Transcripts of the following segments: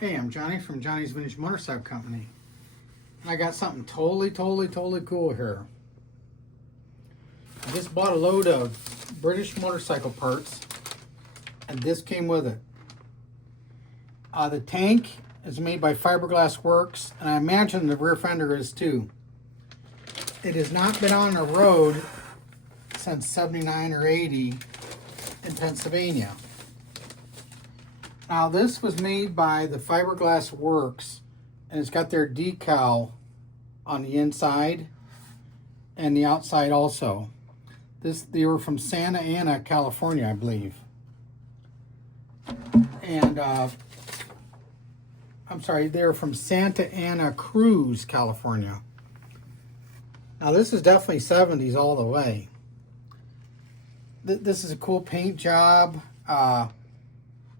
Hey, I'm Johnny from Johnny's Vintage Motorcycle Company. And I got something totally cool here. I just bought a load of British motorcycle parts, and this came with it. The tank is made by Fiberglass Works, and I imagine the rear fender is too. It has not been on the road since 79 or 80 in Pennsylvania. Now this was made by the Fiberglass Works, and it's got their decal on the inside and the outside also. They were from Santa Ana, California, I believe. And I'm sorry, they're from Santa Ana, Cruz, California. Now this is definitely 70s all the way. This is a cool paint job.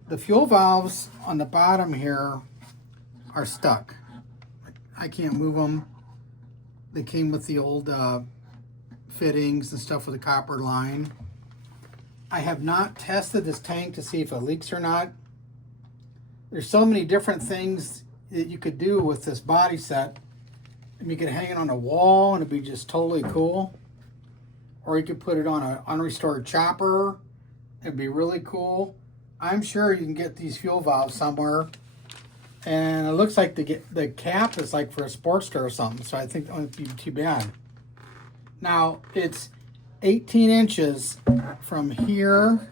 The fuel valves on the bottom here are stuck. I can't move them. They came with the old fittings and stuff with a copper line. I have not tested this tank to see if it leaks or not. There's so many different things that you could do with this body set. You could hang it on a wall and it'd be just totally cool. Or you could put it on an unrestored chopper. It'd be really cool. I'm sure you can get these fuel valves somewhere. And it looks like the cap is like for a Sportster or something. So I think it wouldn't be too bad. Now, it's 18 inches from here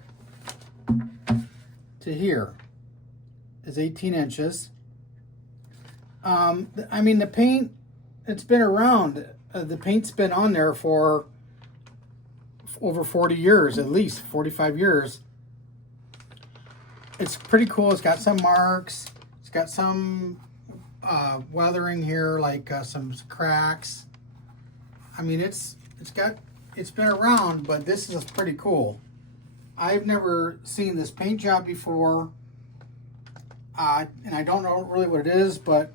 to here. Is 18 inches. I mean, the paint, it's been around. The paint's been on there for over 40 years, at least 45 years. It's pretty cool. It's got some marks. It's got some weathering here, like some cracks. I mean, it's been around, but this is pretty cool. I've never seen this paint job before, and I don't know really what it is, but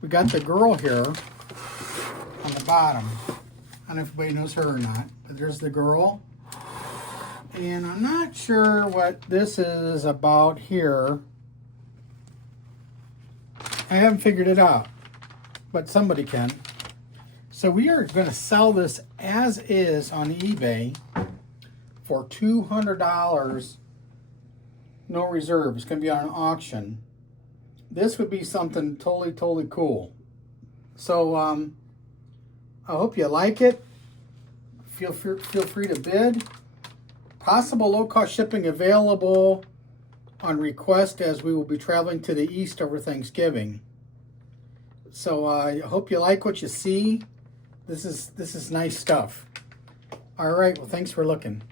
we got the girl here on the bottom. I don't know if anybody knows her or not, but there's the girl. And I'm not sure what this is about here. I haven't figured it out, but somebody can. So we are going to sell this as is on eBay for $200, no reserve. It's going to be on an auction. This would be something totally cool. So I hope you like it. Feel free to bid. Possible low-cost shipping available on request, as we will be traveling to the east over Thanksgiving. So I hope you like what you see. This is nice stuff. All right, well, thanks for looking.